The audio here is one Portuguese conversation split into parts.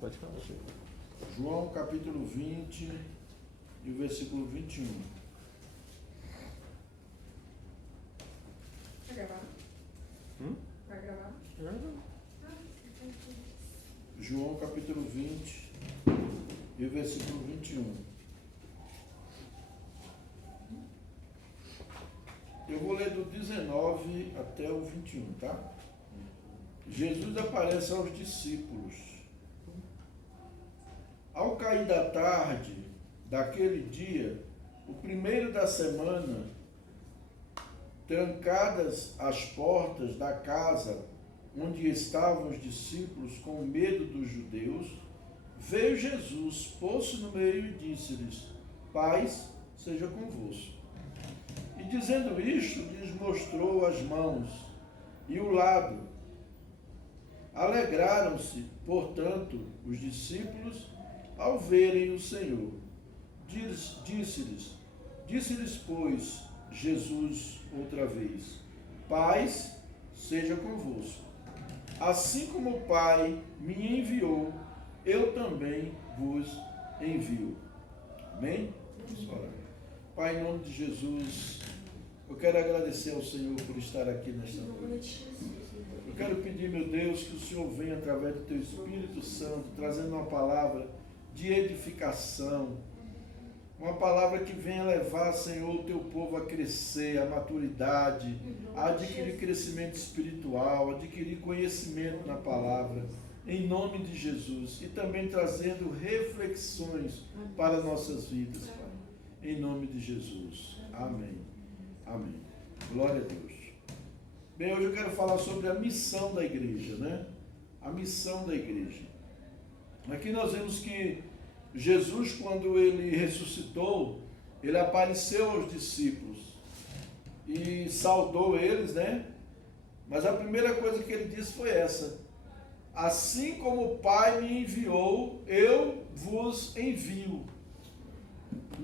Pode falar. João capítulo 20 e o versículo 21. Vai gravar? Vai gravar? João capítulo 20 e o versículo 21. Eu vou ler do 19 até o 21, tá? Jesus aparece aos discípulos. Ao cair da tarde daquele dia, o primeiro da semana, trancadas as portas da casa onde estavam os discípulos com medo dos judeus, veio Jesus, pôs-se no meio e disse-lhes: paz seja convosco. E dizendo isto, lhes mostrou as mãos e o lado. Alegraram-se, portanto, os discípulos ao verem o Senhor. Disse-lhes, pois, Jesus outra vez: paz seja convosco. Assim como o Pai me enviou, eu também vos envio. Amém? Vamos orar. Pai, em nome de Jesus, eu quero agradecer ao Senhor por estar aqui nesta noite. Eu quero pedir, meu Deus, que o Senhor venha através do Teu Espírito Santo, trazendo uma palavra de edificação, uma palavra que venha levar, Senhor, o Teu povo a crescer, a maturidade, a adquirir crescimento espiritual, adquirir conhecimento na palavra, em nome de Jesus, e também trazendo reflexões para nossas vidas, Pai, em nome de Jesus. Amém. Amém. Glória a Deus. Bem, hoje eu quero falar sobre a missão da igreja, né? A missão da igreja. Aqui nós vemos que Jesus, quando ele ressuscitou, ele apareceu aos discípulos e saudou eles, né? Mas a primeira coisa que ele disse foi essa: assim como o Pai me enviou, eu vos envio.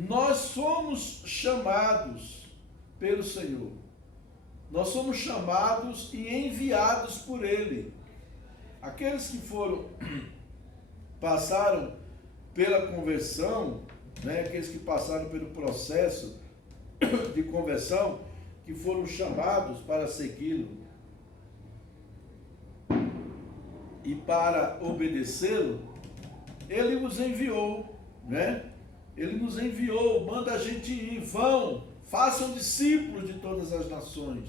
Nós somos chamados pelo Senhor. Nós somos chamados e enviados por Ele. Aqueles que passaram pela conversão, né, aqueles que passaram pelo processo de conversão, que foram chamados para segui-lo e para obedecê-lo, Ele os enviou, né? Ele nos enviou, manda a gente ir, vão, façam discípulos de todas as nações.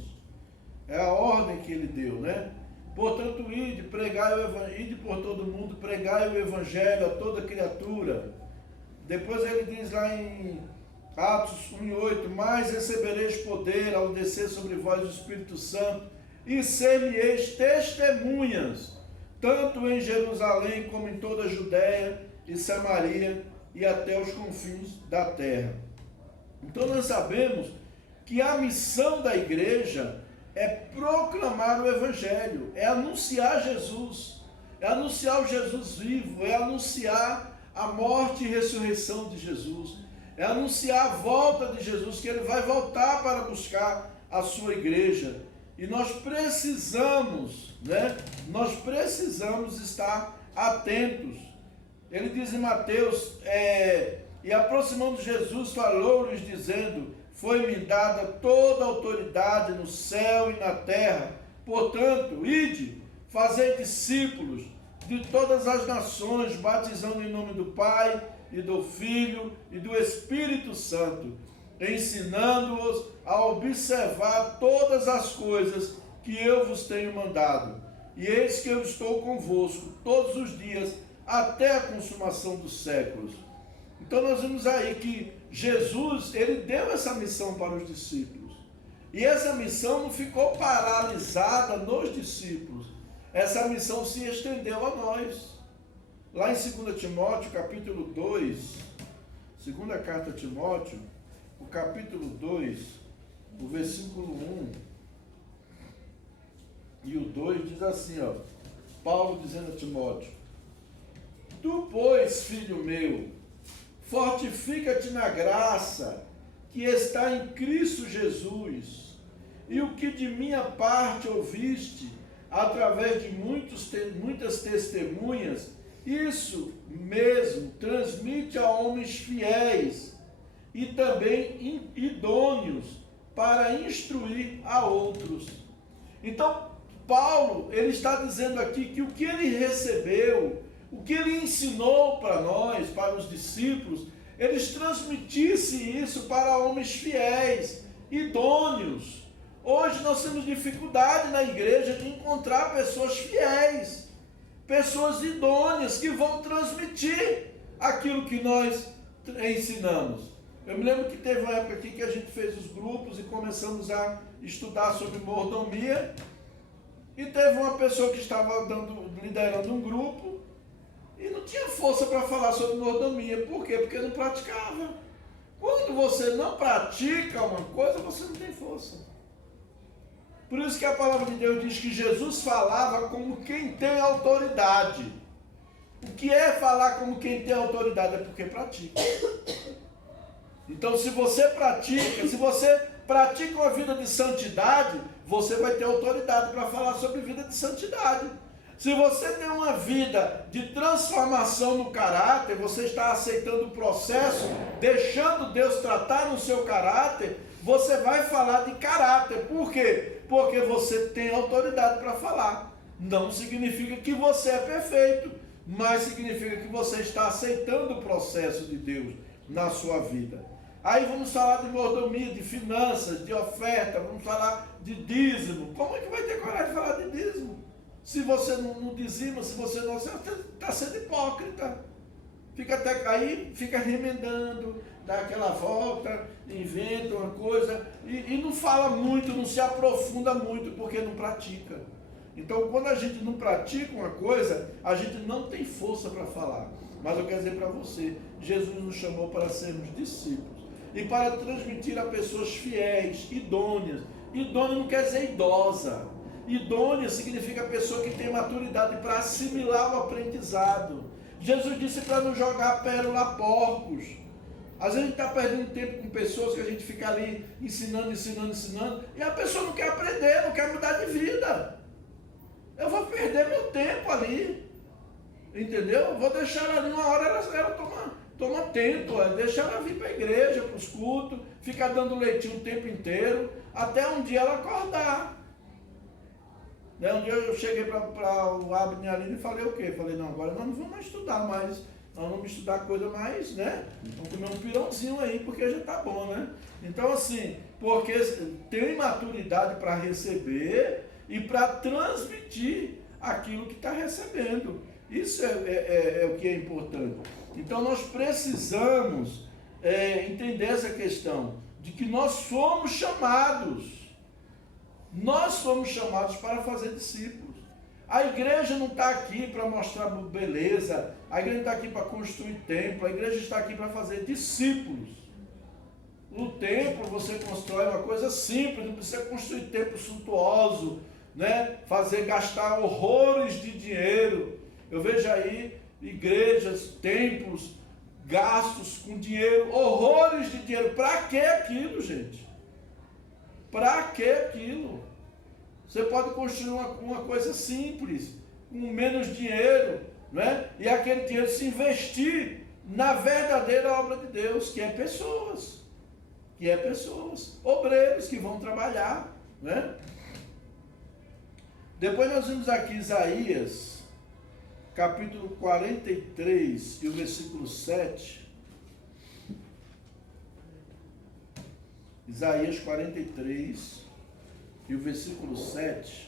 É a ordem que Ele deu, né? Portanto, ide, pregai o evangelho, ide por todo mundo, pregai o evangelho a toda criatura. Depois ele diz lá em Atos 1:8, mas recebereis poder ao descer sobre vós o Espírito Santo, e ser-me-eis testemunhas, tanto em Jerusalém como em toda a Judéia e Samaria e até os confins da terra. Então nós sabemos que a missão da igreja é proclamar o Evangelho, é anunciar Jesus, é anunciar o Jesus vivo, é anunciar a morte e ressurreição de Jesus, é anunciar a volta de Jesus, que Ele vai voltar para buscar a sua igreja. E nós precisamos, né? Nós precisamos estar atentos. Ele diz em Mateus, e aproximando Jesus, falou-lhes dizendo: foi-me dada toda a autoridade no céu e na terra. Portanto, ide, fazei discípulos de todas as nações, batizando em nome do Pai, e do Filho, e do Espírito Santo, ensinando-os a observar todas as coisas que eu vos tenho mandado. E eis que eu estou convosco todos os dias, até a consumação dos séculos. Então nós vemos aí que Jesus, ele deu essa missão para os discípulos. E essa missão não ficou paralisada nos discípulos. Essa missão se estendeu a nós. Lá em 2 Timóteo, capítulo 2, segunda carta a Timóteo, o capítulo 2, o versículo 1 e o 2 diz assim, ó, Paulo dizendo a Timóteo: tu, pois, filho meu, fortifica-te na graça que está em Cristo Jesus, e o que de minha parte ouviste, através de muitas testemunhas, Isso mesmo, transmite a homens fiéis e também idôneos para instruir a outros. Então, Paulo, ele está dizendo aqui que o que ele recebeu, o que ele ensinou para nós, para os discípulos, eles transmitissem isso para homens fiéis, idôneos. Hoje nós temos dificuldade na igreja de encontrar pessoas fiéis, pessoas idôneas que vão transmitir aquilo que nós ensinamos. Eu me lembro que teve uma época aqui que a gente fez os grupos e começamos a estudar sobre mordomia, e teve uma pessoa que estava liderando um grupo e não tinha força para falar sobre mordomia. Por quê? Porque não praticava. Quando você não pratica uma coisa, você não tem força. Por isso que a palavra de Deus diz que Jesus falava como quem tem autoridade. O que é falar como quem tem autoridade? É porque pratica. Então, se você pratica uma vida de santidade, você vai ter autoridade para falar sobre vida de santidade. Se você tem uma vida de transformação no caráter, você está aceitando o processo, deixando Deus tratar no seu caráter, você vai falar de caráter. Por quê? Porque você tem autoridade para falar. Não significa que você é perfeito, mas significa que você está aceitando o processo de Deus na sua vida. Aí vamos falar de mordomia, de finanças, de oferta, vamos falar de dízimo. Como é que vai ter coragem de falar de dízimo? Se você não dizima, se você não... Você está sendo hipócrita. Fica remendando, dá aquela volta, inventa uma coisa e não fala muito, não se aprofunda muito, porque não pratica. Então, quando a gente não pratica uma coisa, a gente não tem força para falar. Mas eu quero dizer para você, Jesus nos chamou para sermos discípulos e para transmitir a pessoas fiéis, idôneas. Idônea não quer dizer idosa. Idônea significa pessoa que tem maturidade para assimilar o aprendizado. Jesus disse para não jogar pérola a porcos. Às vezes a gente está perdendo tempo com pessoas que a gente fica ali ensinando, e a pessoa não quer aprender, não quer mudar de vida. Eu vou perder meu tempo ali, entendeu? Eu vou deixar ela ali, uma hora ela toma tempo, deixa ela vir para a igreja, para os cultos, ficar dando leitinho o tempo inteiro, até um dia ela acordar. Um dia eu cheguei para o Abner e a Aline e falei o quê? Falei, não, agora nós não vamos mais estudar mais, nós vamos estudar coisa mais, né? Vamos comer um pirãozinho aí, porque já tá bom, né? Então assim, porque tem maturidade para receber e para transmitir aquilo que está recebendo. Isso é o que é importante. Então nós precisamos entender essa questão de que nós fomos chamados. Nós somos chamados para fazer discípulos. A igreja não está aqui para mostrar beleza, a igreja não está aqui para construir templo, a igreja está aqui para fazer discípulos. No templo você constrói uma coisa simples, não precisa construir templo suntuoso, né? Gastar horrores de dinheiro. Eu vejo aí igrejas, templos, gastos com dinheiro, horrores de dinheiro. Para que aquilo, gente? Para que aquilo? Você pode construir uma coisa simples, com menos dinheiro, né? E aquele dinheiro se investir na verdadeira obra de Deus, que é pessoas. Obreiros que vão trabalhar, né? Depois nós vimos aqui Isaías, capítulo 43 e o versículo 7. Isaías 43 e o versículo 7.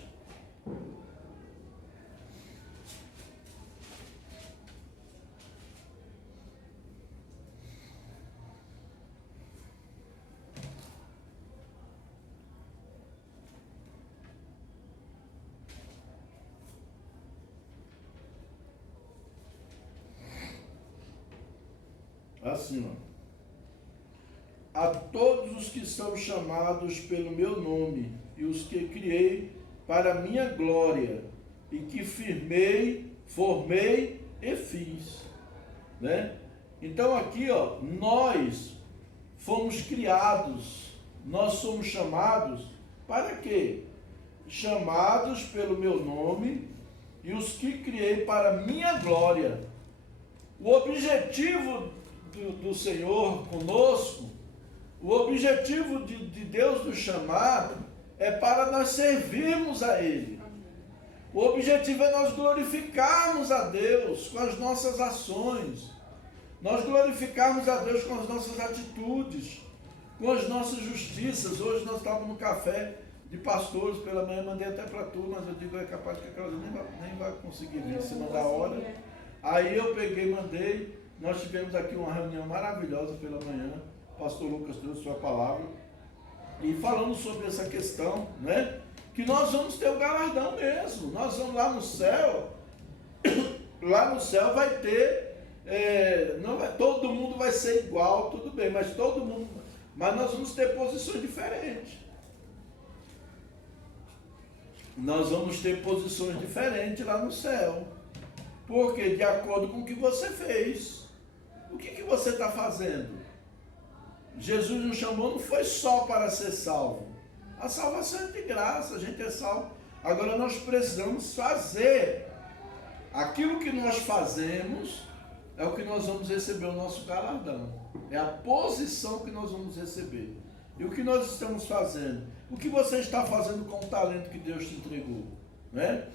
Assim, ó. A todos os que são chamados pelo meu nome e os que criei para minha glória e que formei e fiz, né? Então aqui, ó, nós fomos criados, nós somos chamados para quê? Chamados pelo meu nome e os que criei para minha glória. O objetivo do Senhor conosco, o objetivo de Deus nos chamar é para nós servirmos a Ele. O objetivo é nós glorificarmos a Deus com as nossas ações, nós glorificarmos a Deus com as nossas atitudes, com as nossas justiças. Hoje nós estávamos no café de pastores pela manhã, mandei até para tu, mas eu digo, é capaz que aquela nem vai conseguir vir, se mandar a hora. Aí eu peguei, mandei, nós tivemos aqui uma reunião maravilhosa pela manhã, o pastor Lucas trouxe sua palavra, e falando sobre essa questão, né, que nós vamos ter o galardão mesmo, nós vamos lá no céu vai ter, não vai, todo mundo vai ser igual, tudo bem, mas nós vamos ter posições diferentes. Nós vamos ter posições diferentes lá no céu. Porque de acordo com o que você fez. O que você está fazendo? Jesus nos chamou, não foi só para ser salvo. A salvação é de graça, a gente é salvo. Agora nós precisamos fazer. Aquilo que nós fazemos é o que nós vamos receber o nosso galardão. É a posição que nós vamos receber. E o que nós estamos fazendo? O que você está fazendo com o talento que Deus te entregou? Né?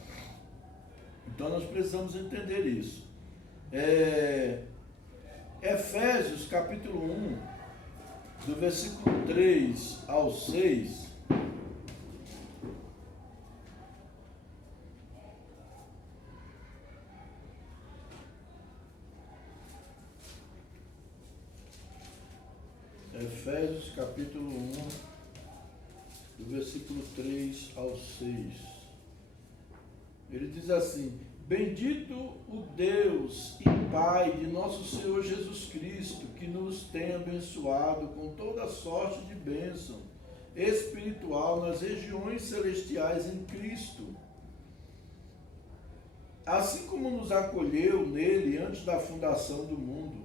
Então nós precisamos entender isso. Efésios capítulo 1, do versículo 3 ao 6. Efésios capítulo 1, do versículo 3 ao 6. Ele diz assim: bendito o Deus e Pai de nosso Senhor Jesus Cristo, que nos tem abençoado com toda sorte de bênção espiritual nas regiões celestiais em Cristo. Assim como nos acolheu nele antes da fundação do mundo,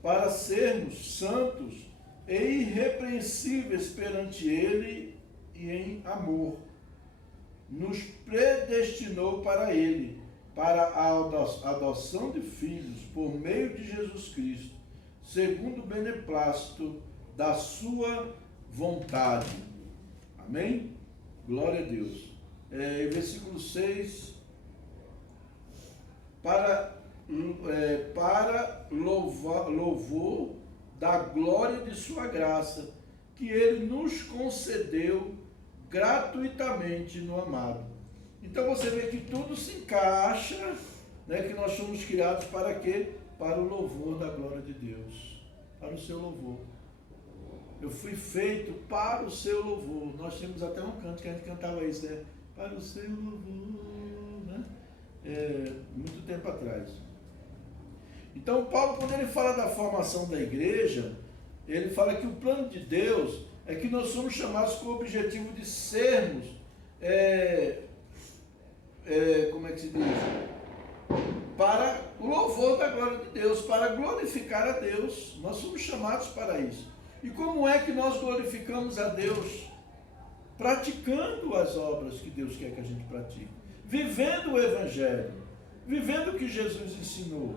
para sermos santos e irrepreensíveis perante ele e em amor, nos predestinou para ele, para a adoção de filhos por meio de Jesus Cristo, segundo o beneplácito da sua vontade. Amém? Glória a Deus. Versículo 6, para louvor da glória de sua graça, que ele nos concedeu gratuitamente no amado. Então você vê que tudo se encaixa, né, que nós somos criados para quê? Para o louvor da glória de Deus, para o seu louvor. Eu fui feito para o seu louvor. Nós temos até um canto que a gente cantava isso, né? Para o seu louvor, né? Muito tempo atrás. Então Paulo, quando ele fala da formação da igreja, ele fala que o plano de Deus é que nós somos chamados com o objetivo de sermos, como é que se diz? Para o louvor da glória de Deus, para glorificar a Deus. Nós somos chamados para isso. E como é que nós glorificamos a Deus? Praticando as obras que Deus quer que a gente pratique. Vivendo o Evangelho. Vivendo o que Jesus ensinou.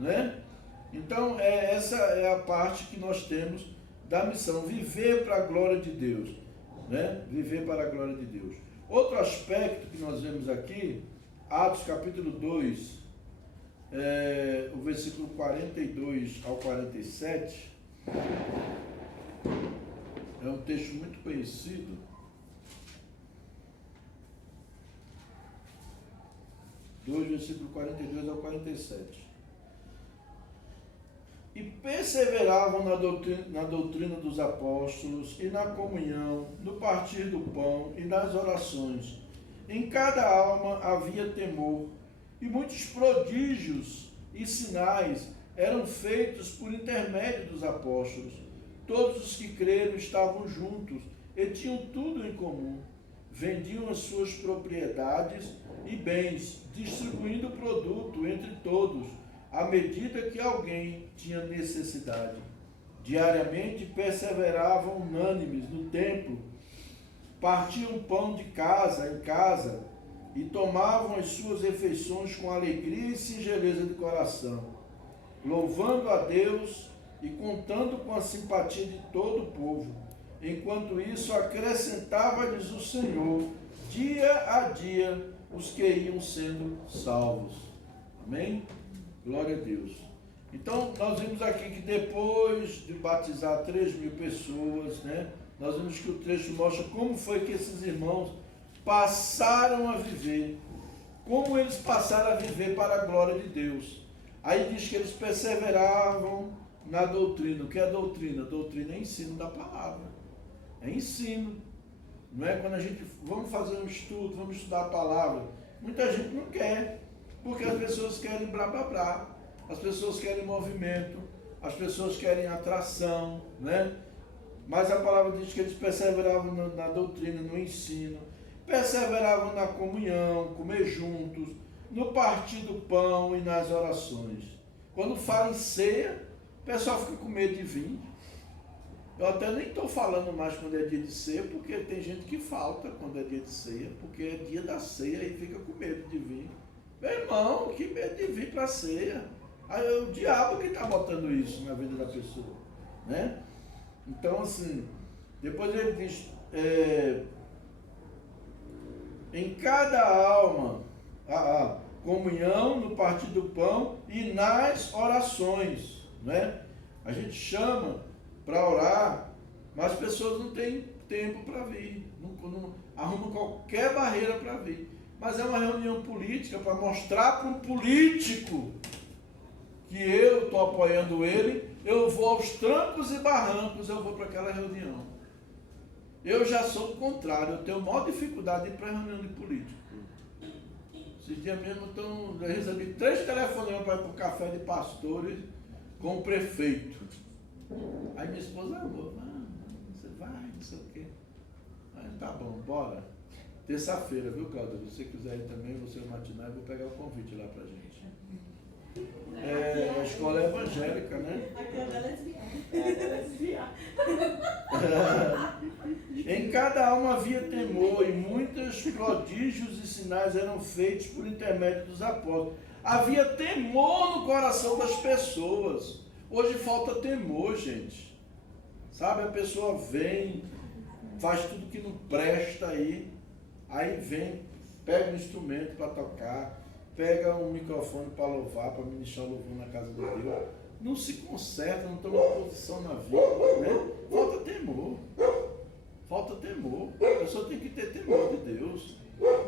Né? Então, essa é a parte que nós temos da missão. Viver para a glória de Deus. Né? Viver para a glória de Deus. Outro aspecto que nós vemos aqui, Atos capítulo 2, o versículo 42 ao 47, é um texto muito conhecido. Versículo 42 ao 47. E perseveravam na doutrina dos apóstolos e na comunhão, no partir do pão e nas orações. Em cada alma havia temor, e muitos prodígios e sinais eram feitos por intermédio dos apóstolos. Todos os que creram estavam juntos e tinham tudo em comum. Vendiam as suas propriedades e bens, distribuindo o produto entre todos, à medida que alguém tinha necessidade. Diariamente perseveravam unânimes no templo, partiam pão de casa em casa e tomavam as suas refeições com alegria e singeleza de coração, louvando a Deus e contando com a simpatia de todo o povo. Enquanto isso, acrescentava-lhes o Senhor, dia a dia, os que iam sendo salvos. Amém? Glória a Deus. Então, nós vimos aqui que depois de batizar 3.000 pessoas, né, nós vimos que o texto mostra como foi que esses irmãos passaram a viver, como eles passaram a viver para a glória de Deus. Aí diz que eles perseveravam na doutrina. O que é doutrina? Doutrina é ensino da palavra. É ensino. Não é quando a gente, vamos fazer um estudo, vamos estudar a palavra. Muita gente não quer, porque as pessoas querem blá blá blá. As pessoas querem movimento, as pessoas querem atração, né? Mas a palavra diz que eles perseveravam na doutrina, no ensino, perseveravam na comunhão, comer juntos, no partir do pão e nas orações. Quando fala em ceia, o pessoal fica com medo de vir. Eu até nem estou falando mais quando é dia de ceia, porque tem gente que falta quando é dia de ceia, porque é dia da ceia e fica com medo de vir. Meu irmão, que medo de vir para a ceia. Aí é o diabo que está botando isso na vida da pessoa, né? Então, assim, depois ele diz, em cada alma, a comunhão no partir do pão e nas orações, né? A gente chama para orar, mas as pessoas não têm tempo para vir, não arrumam qualquer barreira para vir. Mas é uma reunião política para mostrar para um político que eu estou apoiando ele, eu vou aos trancos e barrancos, eu vou para aquela reunião. Eu já sou o contrário, eu tenho maior dificuldade de ir para reunião de político. Esses dias mesmo eu recebi 3 telefonemas para ir para o café de pastores com o prefeito. Aí minha esposa falou, você vai, não sei o quê. Aí tá bom, bora. Terça-feira, viu, Cláudia? Se você quiser ir também, você no matinal, eu vou pegar o convite lá pra gente. A escola é evangélica, né? Aquela é lesbiana. Em cada alma havia temor, e muitos prodígios e sinais eram feitos por intermédio dos apóstolos. Havia temor no coração das pessoas. Hoje falta temor, gente. Sabe, a pessoa vem, faz tudo que não presta aí vem, pega um instrumento para tocar, pega um microfone para louvar, para ministrar louvor na casa de Deus. Não se conserta, não toma posição na vida, né? Falta temor. Falta temor. A pessoa tem que ter temor de Deus,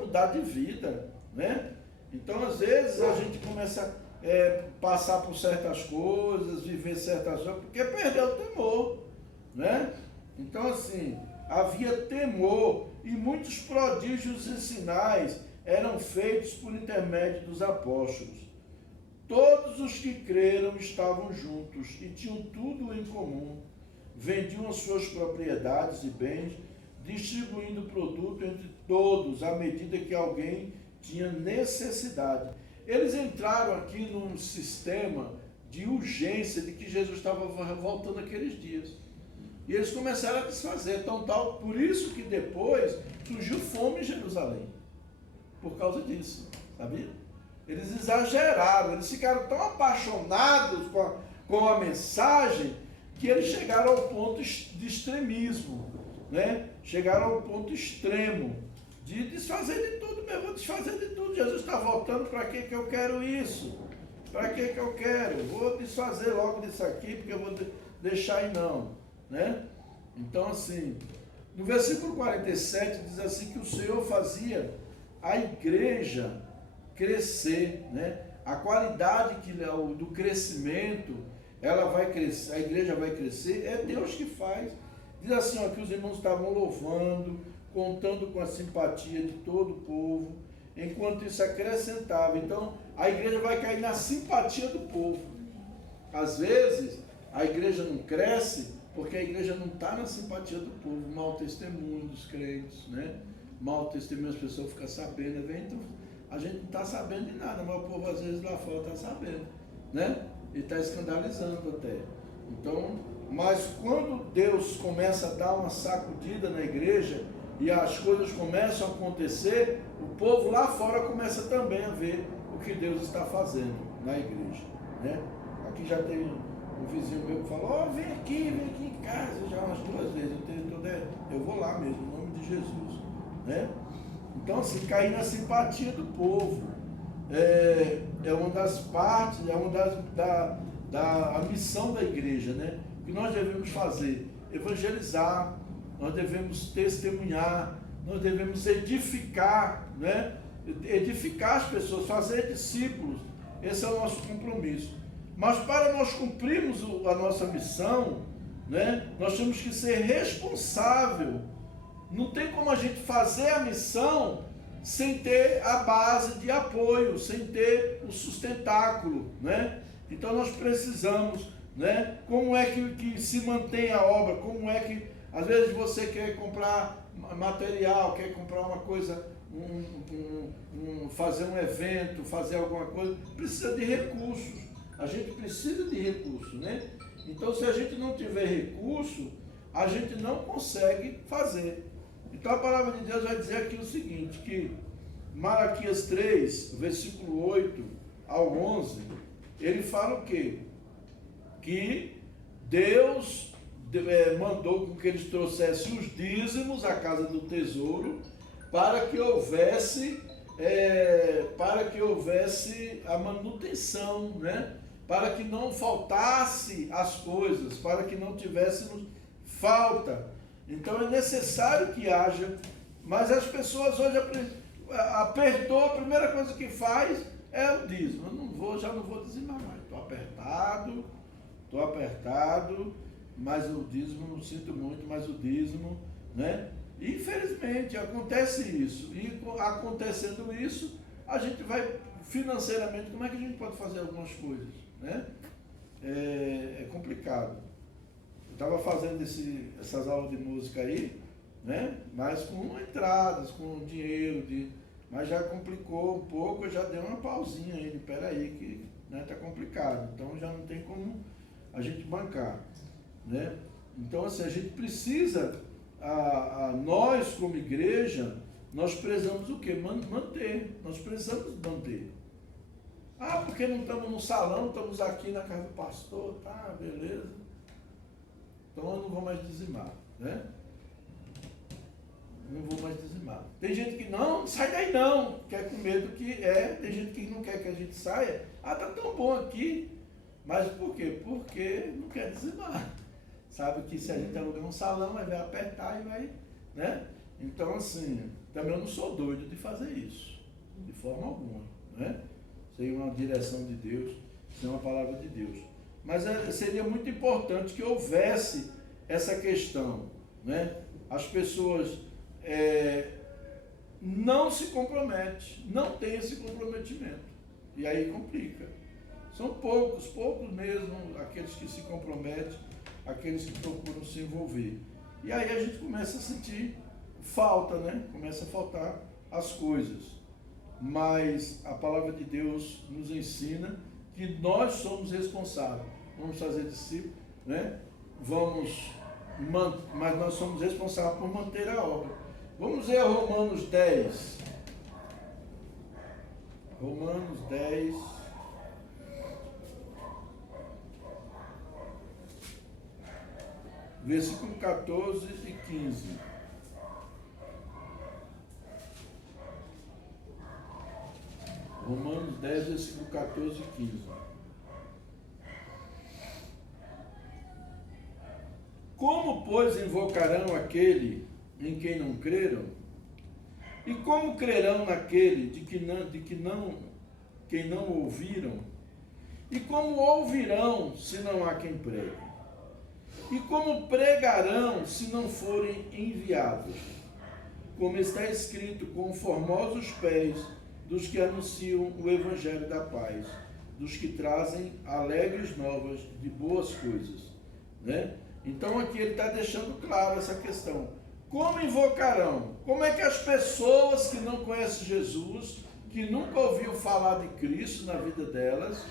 mudar de vida, né? Então, às vezes, a gente começa a passar por certas coisas, viver certas coisas, porque perdeu o temor, né? Então, assim, havia temor e muitos prodígios e sinais eram feitos por intermédio dos apóstolos. Todos os que creram estavam juntos e tinham tudo em comum. Vendiam as suas propriedades e bens, distribuindo o produto entre todos, à medida que alguém tinha necessidade. Eles entraram aqui num sistema de urgência de que Jesus estava voltando aqueles dias. E eles começaram a desfazer. Então, por isso que depois surgiu fome em Jerusalém. Por causa disso, sabia? Eles exageraram, eles ficaram tão apaixonados com a mensagem que eles chegaram ao ponto de extremismo, né? Chegaram ao ponto extremo de desfazer de tudo mesmo, vou desfazer de tudo. Jesus está voltando, para que eu quero isso? Para que eu quero? Vou desfazer logo disso aqui, porque eu vou deixar aí não, né? Então, assim, no versículo 47 diz assim que o Senhor fazia a igreja crescer, né? A qualidade do crescimento, ela vai crescer, a igreja vai crescer, é Deus que faz. Diz assim, ó, que os irmãos estavam louvando, contando com a simpatia de todo o povo, enquanto isso acrescentava. Então, a igreja vai cair na simpatia do povo. Às vezes, a igreja não cresce porque a igreja não está na simpatia do povo. Mau testemunho dos crentes, né? Mau testemunho, as pessoas ficam sabendo, então, a gente não está sabendo de nada, mas o povo às vezes lá fora está sabendo, né? E está escandalizando até. Então, mas quando Deus começa a dar uma sacudida na igreja e as coisas começam a acontecer, o povo lá fora começa também a ver o que Deus está fazendo na igreja, né? A Aqui já tem um vizinho meu que falou, ó, vem aqui em casa, já umas 2 vezes. Eu vou lá mesmo, em nome de Jesus. Né? Então, assim, cair na simpatia do povo é uma das partes, é uma da missão da igreja, né? Que nós devemos fazer, evangelizar, nós devemos testemunhar, nós devemos edificar, né? Edificar as pessoas, fazer discípulos. Esse é o nosso compromisso. Mas para nós cumprirmos a nossa missão, né, nós temos que ser responsável. Não tem como a gente fazer a missão sem ter a base de apoio, sem ter o sustentáculo, né? Então nós precisamos, né? Como é que se mantém a obra? Como é que, às vezes você quer comprar material, quer comprar uma coisa, fazer um evento, fazer alguma coisa, precisa de recursos. A gente precisa de recursos, né? Então, se a gente não tiver recurso, a gente não consegue fazer. Então, a palavra de Deus vai dizer aqui o seguinte, que Malaquias 3, versículo 8 ao 11, ele fala o quê? Que Deus mandou que eles trouxessem os dízimos à casa do tesouro para que houvesse a manutenção, né? Para que não faltasse as coisas, para que não tivéssemos falta. Então é necessário que haja, mas as pessoas hoje apertou, a primeira coisa que faz é o dízimo. Eu já não vou dizimar mais, estou apertado, mas o dízimo, não sinto muito, mas o dízimo, né? Infelizmente acontece isso, e acontecendo isso, a gente vai financeiramente, como é que a gente pode fazer algumas coisas, né? É complicado. Eu estava fazendo essas aulas de música aí, né? Mas com entradas, com dinheiro, mas já complicou um pouco, eu já dei uma pausinha aí, peraí, que tá complicado, então já não tem como a gente bancar, né? Então assim, a gente precisa, nós como igreja, nós precisamos o quê? Manter, nós precisamos manter. Porque não estamos no salão, estamos aqui na casa do pastor, tá, beleza. Então eu não vou mais dizimar, né? Não vou mais dizimar. Tem gente que não sai daí não, quer com medo tem gente que não quer que a gente saia. Tá tão bom aqui, mas por quê? Porque não quer dizimar. Sabe que se a gente alugar um salão, vai apertar e vai, né? Então assim, também eu não sou doido de fazer isso, de forma alguma, né? Sem uma direção de Deus, sem uma palavra de Deus. Mas seria muito importante que houvesse essa questão, né? As pessoas não se comprometem, não tem esse comprometimento. E aí complica. São poucos mesmo, aqueles que se comprometem, aqueles que procuram se envolver. E aí a gente começa a sentir falta, né? Começa a faltar as coisas. Mas a palavra de Deus nos ensina que nós somos responsáveis. Vamos fazer discípulos, né? Mas nós somos responsáveis por manter a obra. Vamos ver Romanos 10. Romanos 10. Versículo 14 e 15. Romanos 10, versículo 14 e 15. Como, pois, invocarão aquele em quem não creram? E como crerão naquele quem não ouviram? E como ouvirão se não há quem pregue? E como pregarão se não forem enviados? Como está escrito, com formosos pés dos que anunciam o evangelho da paz, dos que trazem alegres novas de boas coisas, né? Então aqui ele está deixando claro essa questão. Como invocarão? Como é que as pessoas que não conhecem Jesus, que nunca ouviram falar de Cristo na vida delas,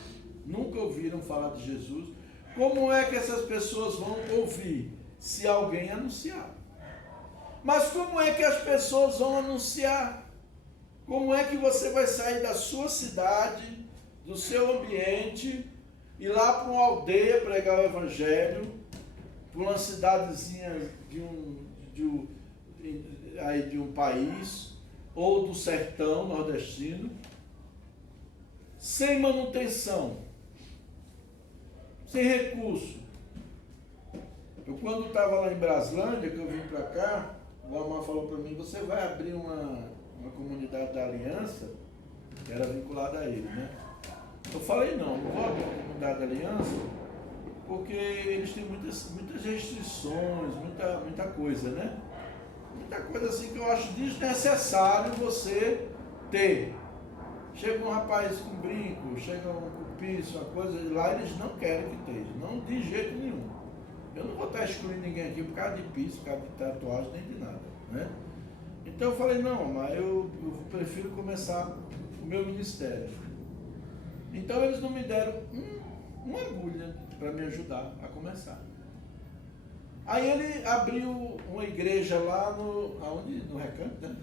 nunca ouviram falar de Jesus, como é que essas pessoas vão ouvir? Se alguém anunciar. Mas como é que as pessoas vão anunciar? Como é que você vai sair da sua cidade, do seu ambiente, ir lá para uma aldeia pregar o evangelho, para uma cidadezinha de um país, ou do sertão nordestino, sem manutenção, sem recurso. Eu quando estava lá em Braslândia, que eu vim para cá, o Amar falou para mim, você vai abrir uma comunidade da Aliança, que era vinculada a ele, né? Eu falei, não vou abrir uma comunidade da Aliança, porque eles têm muitas restrições, muita coisa, né? Muita coisa assim que eu acho desnecessário você ter. Chega um rapaz com brinco, chega um cupício, uma coisa, e lá eles não querem que esteja, não de jeito nenhum. Eu não vou estar excluindo ninguém aqui por causa de pício, por causa de tatuagem, nem de nada, né? Então eu falei, não, mas eu prefiro começar o meu ministério. Então eles não me deram uma agulha para me ajudar a começar. Aí ele abriu uma igreja lá no Recanto, né?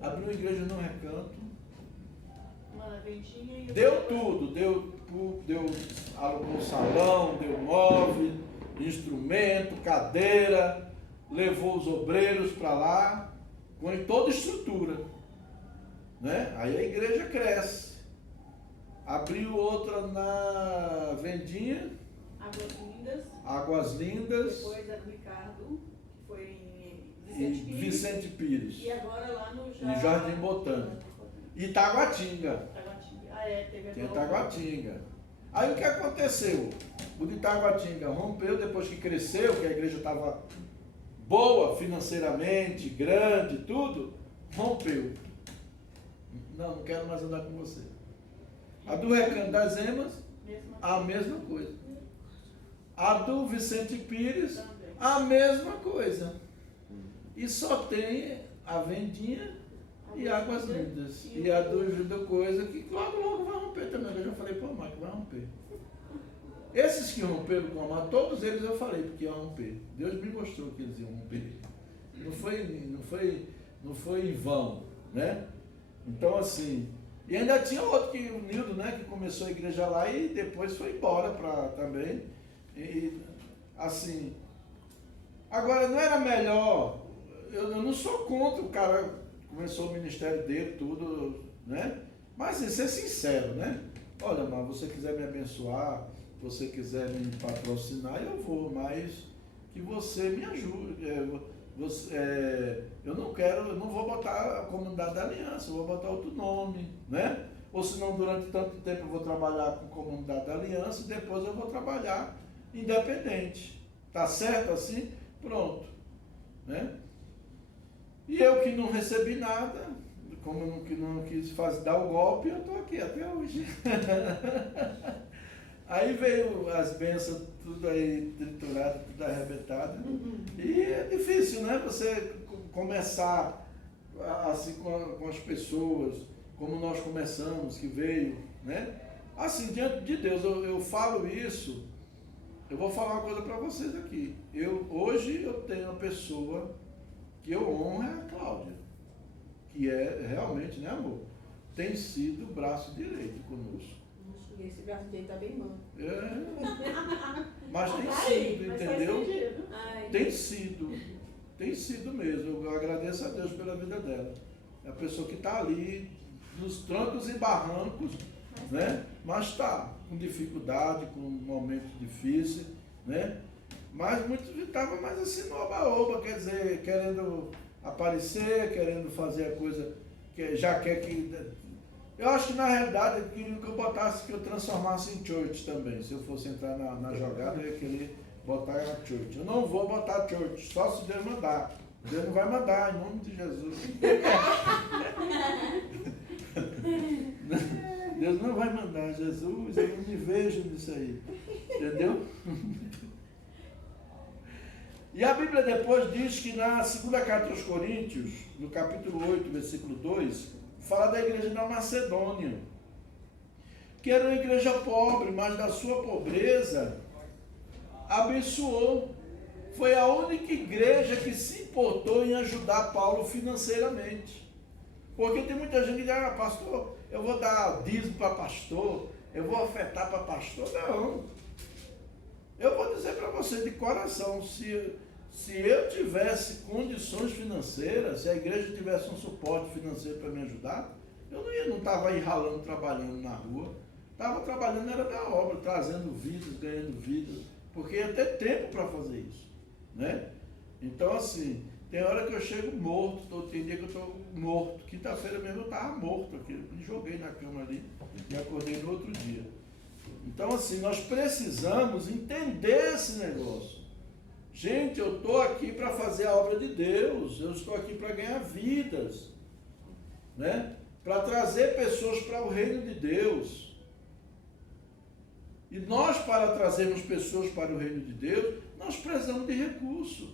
Abriu uma igreja no Recanto. Deu tudo, alugou salão, deu móvel, instrumento, cadeira, levou os obreiros para lá, com toda estrutura, né? Aí a igreja cresce. Abriu outra na Vendinha, Águas Lindas. Depois era o Ricardo, que foi em Vicente Pires. E agora lá no Jardim Botânico. E Taguatinga. Teve Taguatinga. Aí o que aconteceu? O de Taguatinga rompeu depois que cresceu, que a igreja estava boa financeiramente, grande, tudo, rompeu. Não quero mais andar com você. A do Recanto das Emas, a mesma coisa. A do Vicente Pires, a mesma coisa. E só tem a Vendinha e Águas Lindas. E a do coisa que logo vai romper também. Eu já falei para o Amar que vai romper. Esses que romperam com o Amar, todos eles eu falei porque iam romper. Deus me mostrou que eles iam romper. Não foi em vão, né? Então assim, e ainda tinha outro que o Nildo, né, que começou a igreja lá e depois foi embora para também. E assim, agora não era melhor, eu não sou contra o cara começou o ministério dele, tudo, né? Mas assim, ser sincero, né? Olha, mas você quiser me abençoar, você quiser me patrocinar, eu vou, mas que você me ajude. Eu não vou botar a comunidade da Aliança, eu vou botar outro nome, né? Ou senão durante tanto tempo eu vou trabalhar com a comunidade da Aliança e depois eu vou trabalhar independente. Tá certo assim? Pronto, né? E eu que não recebi nada, como eu não quis dar o golpe, eu estou aqui até hoje. Aí veio as bênçãos, tudo aí triturado, tudo arrebentado. E é difícil, né? Você começar assim com as pessoas, como nós começamos, que veio, né? Assim, diante de Deus, eu falo isso, eu vou falar uma coisa para vocês aqui. Hoje eu tenho uma pessoa que eu honro, é a Cláudia, que é realmente, né, amor? Tem sido o braço direito conosco. Esse braço direito está bem bom. Mas tem sido, entendeu? Tem sido mesmo. Eu agradeço a Deus pela vida dela. É a pessoa que está ali, nos trancos e barrancos, né? Mas está com dificuldade, com momentos difíceis, né? Mas muitos estavam mais assim no oba-oba, quer dizer, querendo aparecer, querendo fazer a coisa que já quer que... Eu acho que na realidade eu queria que eu botasse, que eu transformasse em church também. Se eu fosse entrar na jogada, eu ia querer botar a church. Eu não vou botar church, só se Deus mandar. Deus não vai mandar, em nome de Jesus. Deus não vai mandar, Jesus, eu não me vejo nisso aí. Entendeu? E a Bíblia depois diz que na segunda carta aos Coríntios, no capítulo 8, versículo 2, fala da igreja da Macedônia, que era uma igreja pobre, mas da sua pobreza abençoou. Foi a única igreja que se importou em ajudar Paulo financeiramente. Porque tem muita gente que diz, pastor, eu vou dar dízimo para pastor, eu vou ofertar para pastor. Não. Eu vou dizer para você de coração, se eu tivesse condições financeiras, se a igreja tivesse um suporte financeiro para me ajudar, eu não estava aí ralando, trabalhando na rua. Estava trabalhando, era da obra, trazendo vidas, ganhando vidas, porque ia ter tempo para fazer isso, né? Então, assim, tem hora que eu chego morto, tem dia que eu estou morto. Quinta-feira mesmo eu estava morto aqui, me joguei na cama ali e acordei no outro dia. Então, assim, nós precisamos entender esse negócio. Gente, eu estou aqui para fazer a obra de Deus, eu estou aqui para ganhar vidas, né? Para trazer pessoas para o reino de Deus. E nós, para trazermos pessoas para o reino de Deus, nós precisamos de recursos,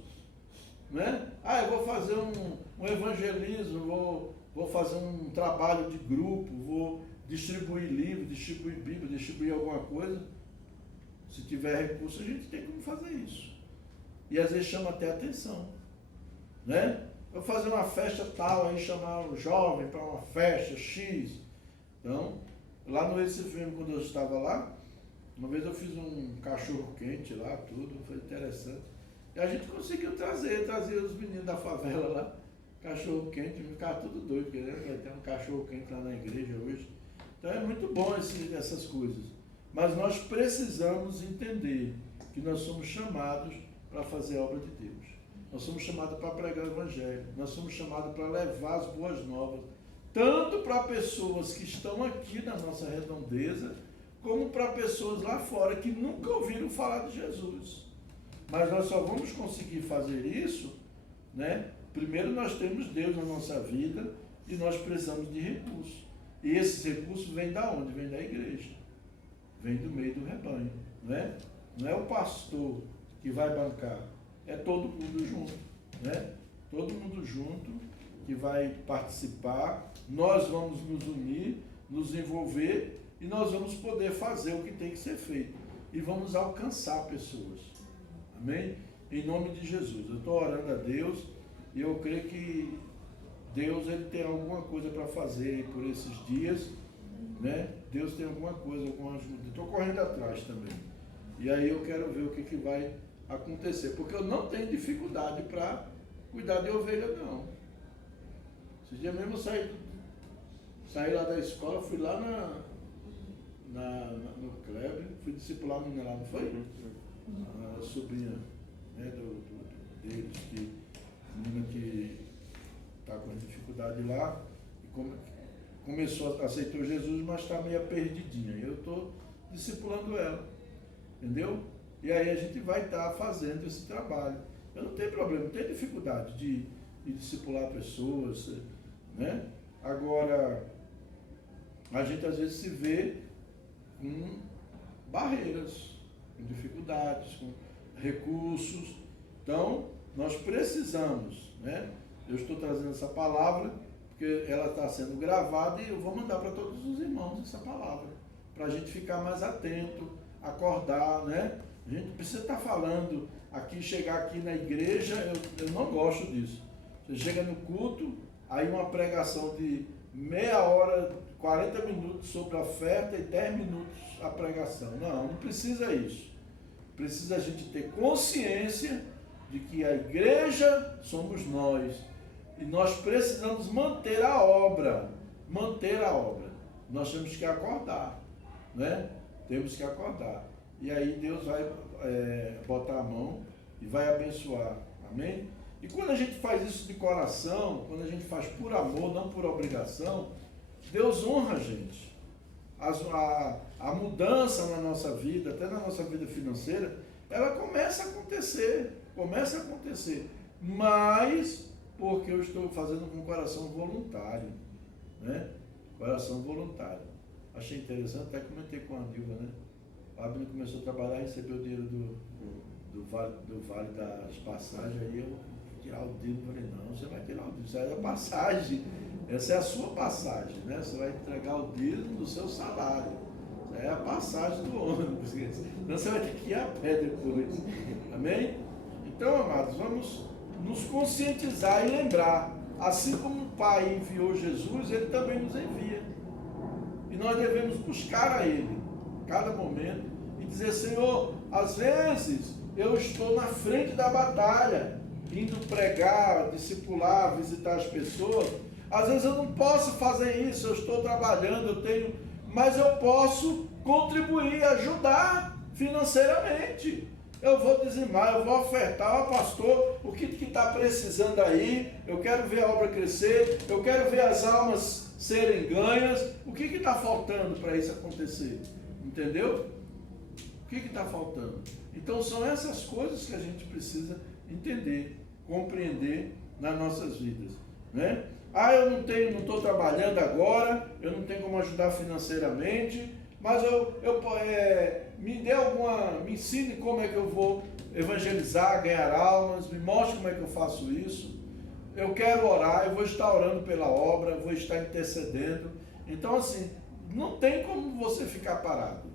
né? Eu vou fazer um evangelismo, vou fazer um trabalho de grupo, vou distribuir livro, distribuir Bíblia, distribuir alguma coisa. Se tiver recurso, a gente tem como fazer isso. E às vezes chama até atenção, né? Vou fazer uma festa tal, aí chamar um jovem para uma festa X. Então, lá no Recife, quando eu estava lá, uma vez eu fiz um cachorro quente lá, tudo, foi interessante. E a gente conseguiu trazer os meninos da favela lá, cachorro quente, ficaram tudo doido, porque vai ter um cachorro quente lá na igreja hoje. Então é muito bom essas coisas. Mas nós precisamos entender que nós somos chamados para fazer a obra de Deus. Nós somos chamados para pregar o Evangelho. Nós somos chamados para levar as boas novas, tanto para pessoas que estão aqui na nossa redondeza, como para pessoas lá fora que nunca ouviram falar de Jesus. Mas nós só vamos conseguir fazer isso, né? Primeiro nós temos Deus na nossa vida e nós precisamos de recursos. E esses recursos vêm da onde? Vêm da igreja. Vem do meio do rebanho, né? Não é o pastor que vai bancar, é todo mundo junto, né? Todo mundo junto que vai participar, nós vamos nos unir, nos envolver e nós vamos poder fazer o que tem que ser feito e vamos alcançar pessoas, amém? Em nome de Jesus, eu estou orando a Deus e eu creio que Deus ele tem alguma coisa para fazer por esses dias, né? Deus tem alguma coisa, alguma ajuda, estou correndo atrás também, e aí eu quero ver o que vai acontecer, porque eu não tenho dificuldade para cuidar de ovelha, não. Esses dias mesmo eu saí lá da escola, fui lá no Kleber, fui discipular a menina lá, não foi? A sobrinha, né, deles, menina que está com dificuldade lá, e aceitou Jesus, mas está meio perdidinha. Eu estou discipulando ela, entendeu? E aí a gente vai estar fazendo esse trabalho. Eu não tenho problema, não tenho dificuldade de discipular pessoas, né? Agora, a gente às vezes se vê com barreiras, com dificuldades, com recursos. Então, nós precisamos, né? Eu estou trazendo essa palavra, porque ela está sendo gravada e eu vou mandar para todos os irmãos essa palavra, para a gente ficar mais atento, acordar, né? A gente precisa estar falando aqui, chegar aqui na igreja, eu não gosto disso. Você chega no culto, aí uma pregação de meia hora, 40 minutos sobre a oferta e 10 minutos a pregação. Não precisa isso. Precisa a gente ter consciência de que a igreja somos nós. E nós precisamos manter a obra. Nós temos que acordar, né? Temos que acordar. E aí Deus vai botar a mão e vai abençoar. Amém? E quando a gente faz isso de coração, quando a gente faz por amor, não por obrigação, Deus honra a gente. A mudança na nossa vida, até na nossa vida financeira, ela começa a acontecer. Mas porque eu estou fazendo com coração voluntário, né? Coração voluntário. Achei interessante, até comentei com a Dilma, né? O Abner começou a trabalhar e recebeu o dinheiro do vale das passagens, aí eu tirar o dízimo, falei, não, você vai tirar o dízimo, isso aí é a passagem, essa é a sua passagem, né? Você vai entregar o dízimo do seu salário, isso aí é a passagem do ônibus, senão você vai ter que ir a pé depois, amém? Então, amados, vamos nos conscientizar e lembrar, assim como o Pai enviou Jesus, Ele também nos envia, e nós devemos buscar a Ele. cada momento, e dizer: Senhor, às vezes eu estou na frente da batalha, indo pregar, discipular, visitar as pessoas. Às vezes eu não posso fazer isso, eu estou trabalhando, mas eu posso contribuir, ajudar financeiramente. Eu vou dizimar, eu vou ofertar: pastor, o que está precisando aí? Eu quero ver a obra crescer, eu quero ver as almas serem ganhas. O que está faltando para isso acontecer? Entendeu? O que está faltando? Então são essas coisas que a gente precisa entender, compreender nas nossas vidas, né? Eu não estou trabalhando agora, eu não tenho como ajudar financeiramente, mas me ensine como é que eu vou evangelizar, ganhar almas, me mostre como é que eu faço isso. Eu quero orar, eu vou estar orando pela obra, vou estar intercedendo. Então, assim, não tem como você ficar parado.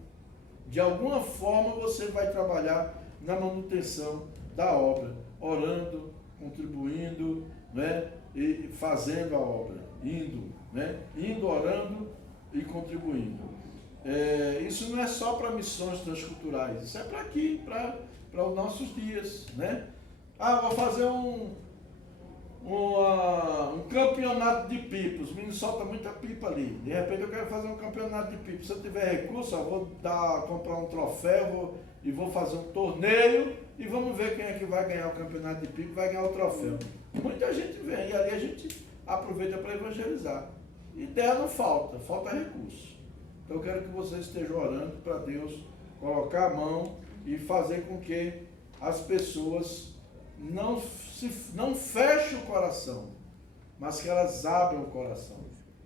De alguma forma você vai trabalhar na manutenção da obra, orando, contribuindo, né? E fazendo a obra, indo, orando e contribuindo. Isso não é só para missões transculturais, isso é para aqui, para os nossos dias, né? Vou fazer um campeonato de pipa. Os meninos soltam muita pipa ali. De repente eu quero fazer um campeonato de pipa. Se eu tiver recurso, eu vou comprar um troféu e vou fazer um torneio e vamos ver quem é que vai ganhar o campeonato de pipa e vai ganhar o troféu. Muita gente vem e ali a gente aproveita para evangelizar. Ideia não falta, falta recurso. Então eu quero que vocês estejam orando para Deus colocar a mão e fazer com que as pessoas não fechem o coração, mas que elas abram o coração.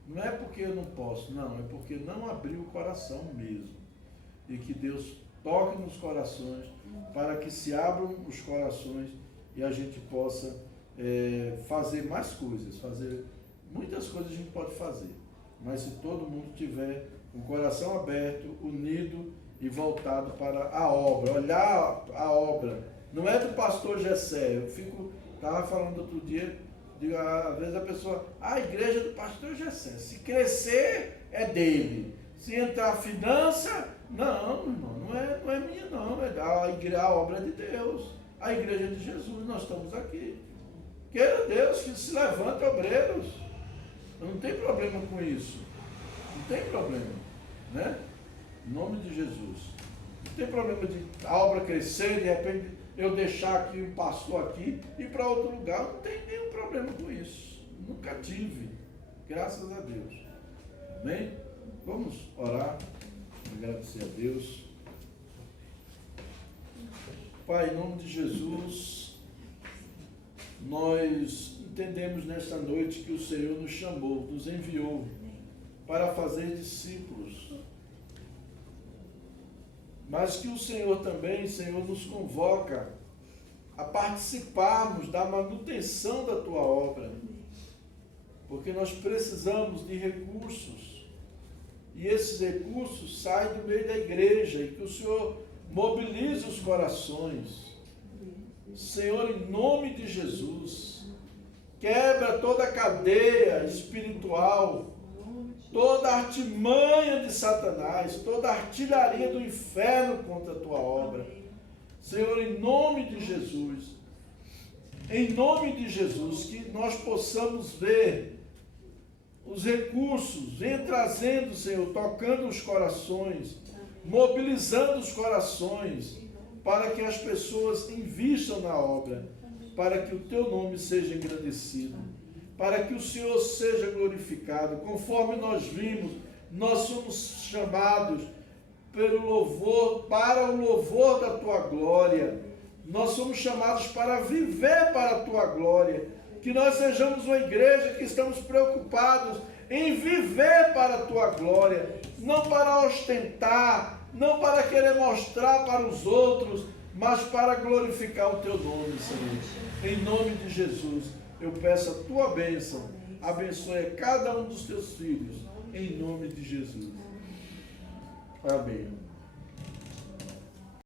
Não é porque eu não posso, não, é porque não abriu o coração mesmo. E que Deus toque nos corações para que se abram os corações e a gente possa fazer mais coisas, muitas coisas a gente pode fazer, mas se todo mundo tiver o coração aberto, unido e voltado para a obra, olhar a obra, não é do pastor Gessé. Estava falando outro dia, às vezes a pessoa, a igreja do pastor Gessé, se crescer é dele, se entrar finança, não, irmão, não é minha não, a obra é de Deus, a igreja de Jesus, nós estamos aqui. Queira Deus que se levante obreiros. Não tem problema com isso. Não tem problema, né? Em nome de Jesus. Não tem problema de a obra crescer, de repente eu deixar aqui um pastor aqui e ir para outro lugar. Não tem nenhum problema com isso. Nunca tive. Graças a Deus. Amém? Vamos orar. Agradecer a Deus. Pai, em nome de Jesus, nós entendemos nesta noite que o Senhor nos chamou, nos enviou para fazer discípulos, mas que o Senhor também, Senhor, nos convoca a participarmos da manutenção da Tua obra, porque nós precisamos de recursos, e esses recursos saem do meio da igreja, e que o Senhor mobilize os corações. Senhor, em nome de Jesus, quebra toda a cadeia espiritual, toda a artimanha de Satanás, toda a artilharia do inferno contra a Tua obra. Senhor, em nome de Jesus, que nós possamos ver os recursos, vem trazendo, Senhor, tocando os corações, mobilizando os corações, para que as pessoas invistam na obra, para que o Teu nome seja engrandecido, para que o Senhor seja glorificado. Conforme nós vimos, nós somos chamados pelo louvor, para o louvor da Tua glória. Nós somos chamados para viver para a Tua glória. Que nós sejamos uma igreja que estamos preocupados em viver para a Tua glória, não para ostentar, não para querer mostrar para os outros, mas para glorificar o Teu nome, Senhor. Em nome de Jesus, eu peço a Tua bênção. Abençoe cada um dos Teus filhos, em nome de Jesus. Amém.